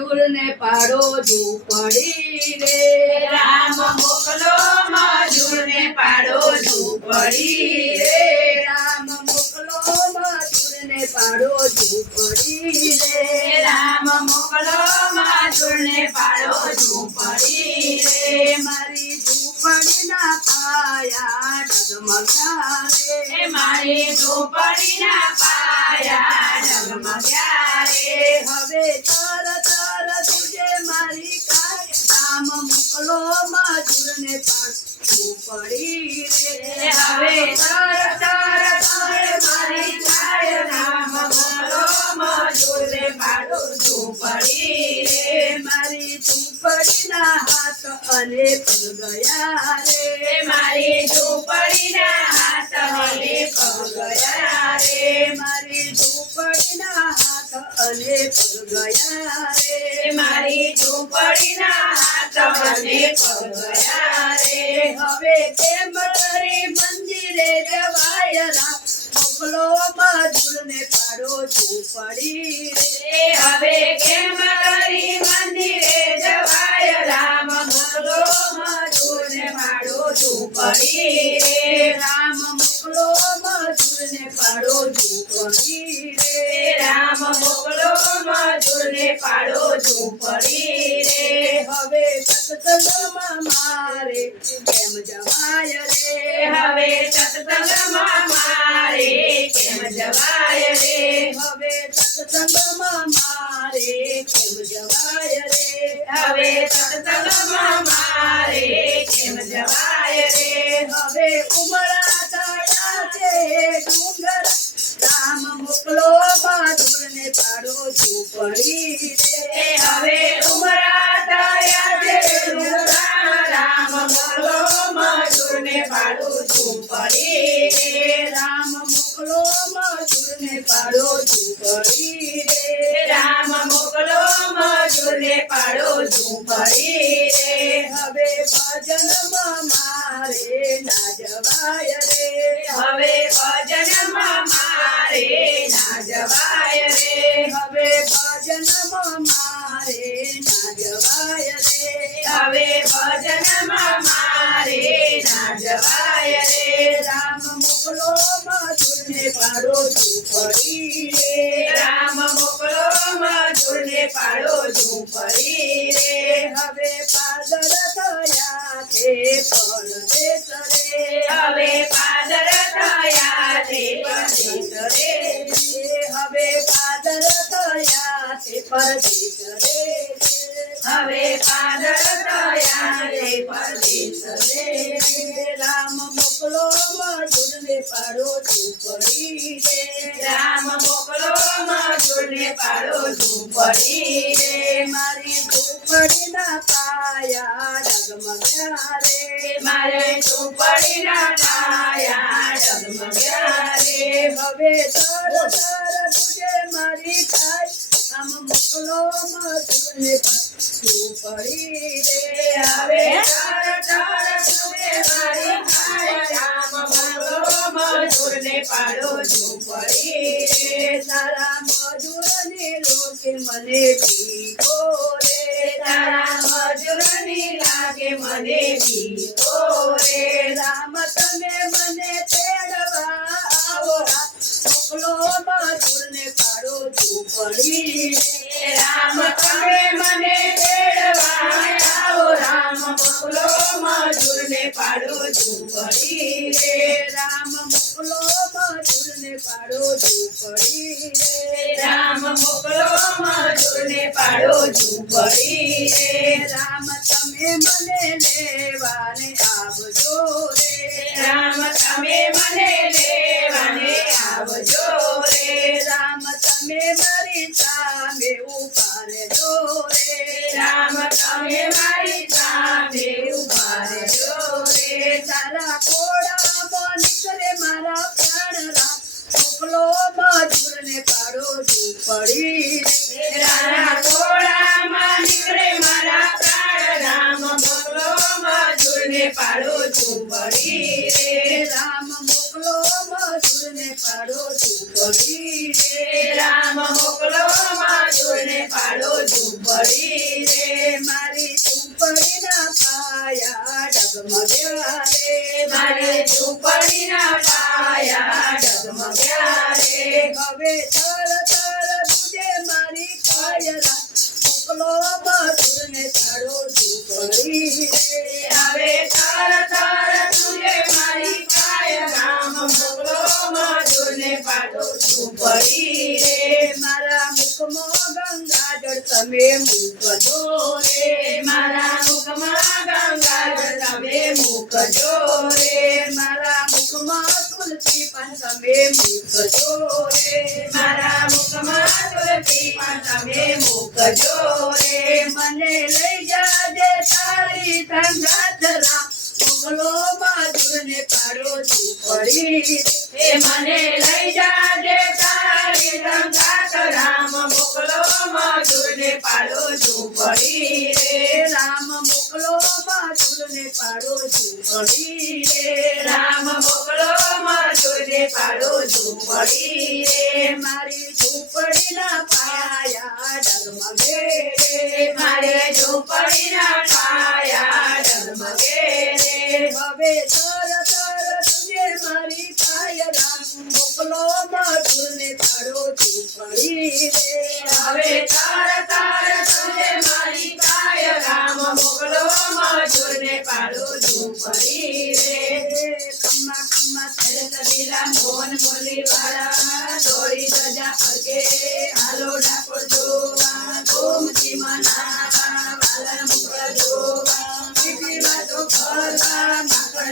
મજૂરને પાડો ઝૂંપડી રે રામ મોકલો મજૂરને પાડો ઝૂંપડી રે રામ મોકલો મજૂરને પાડો ઝૂંપડી રે રામ મોકલો મજૂરને પાડો ઝૂંપડી રે મારી ઝૂંપડીના પાયા ડગમગ્યા રે મારી ઝૂંપડીના પાયા ડગમગ્યા રે હવે તર તુજે મારી કાય રામ મોકલો મજૂરને પાડો ઝૂંપડી રે હવે તર મારી કાય રામ મોકલો મજૂરને પાડો ઝૂંપડી રે મારી ઝૂંપડીના હાથ અને પગ ગયા રે મારી ઝૂંપડીના હાથ અને પગ ગયા રે મારી ઝૂંપડીના હાથ અને પગ ગયા રે મારી ઝૂંપડીના હાથ અને પગ ગયા રે હવે કેમ કરી મંદિરે જવાય રામ મોકલો મજૂરને પાડો ઝૂંપડી રે હવે કેમ કરી મંદિરે જવાય રામ મોકલો મજૂરને પાડો ઝૂંપડી રે રામ મોકલો મજૂરને પાડો ઝૂંપડી રે રામ મોકલો મજૂરને પાડો ઝૂંપડી રે હવે સત્સંગમાં મારે કેમ જવાય રે હવે સત્સંગમાં મારે કેમ જવાય રે હવે સત્સંગમાં મારે કેમ જવાય રે હવે સત્સંગમાં મારે કેમ જવાય રે હવે ઉમરા થયા છે ડુંગર રામ મોકલો મજૂરને પાડો ઝૂંપડી રે હવે ઉમરા થયા છે રામ મોકલો મજૂરને પાડો ઝૂંપડી રે રામ મોકલો મજૂરને પાડો ઝૂંપડી રે રામ મોકલો મજૂરને પાડો ઝૂંપડી રે હવે ભજનમાં મારે ના જવાય રે હવે ભજનમાં મારે ના જવાય રે હવે ભજનમાં મારે ના જવાય રે હવે ભજનમાં મારે ના જવાય રે રામ મોકલો મજૂરને પાડો ઝૂંપડી રે રામ મોકલો મજૂરને પાડો ઝૂંપડી રે હવે પાદર થયા છે પરદેશ રે હવે પાદર થયા તે પરદેશ રે હવે પાદર થયા છે પરદેશ રે હવે પાદર થયા તે પરદેશ રે રામ મોકલો મજૂરને પાડો ઝૂંપડી રે રામ મોકલો મજૂરને પાડો ઝૂંપડી રે મારી ઝૂંપડીના પાયા ડગમગ્યા રે મારે ઝૂંપડીના પાયા ડગમગ્યા રે હવે તર તુજે મારી થાય આમ મોકલો મજૂરને ઝૂંપડી રે હવે તમે મારી ખાય રામ મોકલો મજૂરને પાડો ઝૂંપડી રે તારા મજૂરને લોકે મને ભીખો રે તારા મજૂરની લાગે મને બીકો રે રામ તમે મને તેડવા આવો મોકલો મજૂરને પાડો ઝૂંપડી રે રામ તમે મને તેડવા આવો રામ મોકલો મજૂરને પાડો ઝૂંપડી રે રામ મોકલો મજૂરને પાડો ઝૂંપડી રે રામ મોકલો મજૂરને પાડો ઝૂંપડી રે રામ તમે મને લેવાને આવજો રે રામ તમે મને લેવાને આવજો રે રામ તમે મારી સામે ઉભા રહેજો રે રામ તમે મારી સામે ઉભા રહેજો રે તારા ખોડામાં નીકળે મારા પ્રાણ રામ મોકલો મજૂરને પાડો ઝૂંપડી રે તારા ઘોડામાં નીકળે મારા પ્રાણ રામ મોકલો ઝૂંપડી રે મારી ઝૂંપડીના પાયા ડગમગ્યા રે મારે ઝૂંપડીના પાયા ડગમગ્યા રે હવે થર થર તુજે મારી કાયરા મોકલો મધુરને તારો ઝૂંપડી રે હવે તાર તાર તુજે મારી કાય રામ મોકલો મધુરને પાડો ઝૂંપડી રે મારા મુખમાં ગંગાજળ તમે મૂકજો રે મારા મુખમાં ગંગાજળ તમે મૂકજો રે મારા મુખમાં તુલસી પણ તમે મૂકજો રે મારા મુખમાં તુલસી પણ તમે મૂકજો રે મને લઈ જાજે તારી ધંધાધરા મોકલો મધુરને પાડો ઝૂંપડી એ મને લઈ જાજે તારી સંગાત રામ મોકલો મધુરને પાડો ઝૂંપડી રે રામ મોકલો મધુરને પાડો ઝૂંપડી રે રામ મોકલો મધુરને પાડો ઝૂંપડી રે મારી ઝૂંપડીના પાયા ડગમગે રે મારે ઝૂંપડીના પાયા ડગમગે રે હવે તર તર તુજે મારી કાયરા મોકલો મધુરને પાડો ઝૂંપડી રે હવે તાર તાર તુજે મારી કાય રામ મોકલો મધુરને પાડો ઝૂંપડી રે ખમ્મા ખમ્મા સબીલા મોહન બોલી વાળા દોડી સજા ફરકે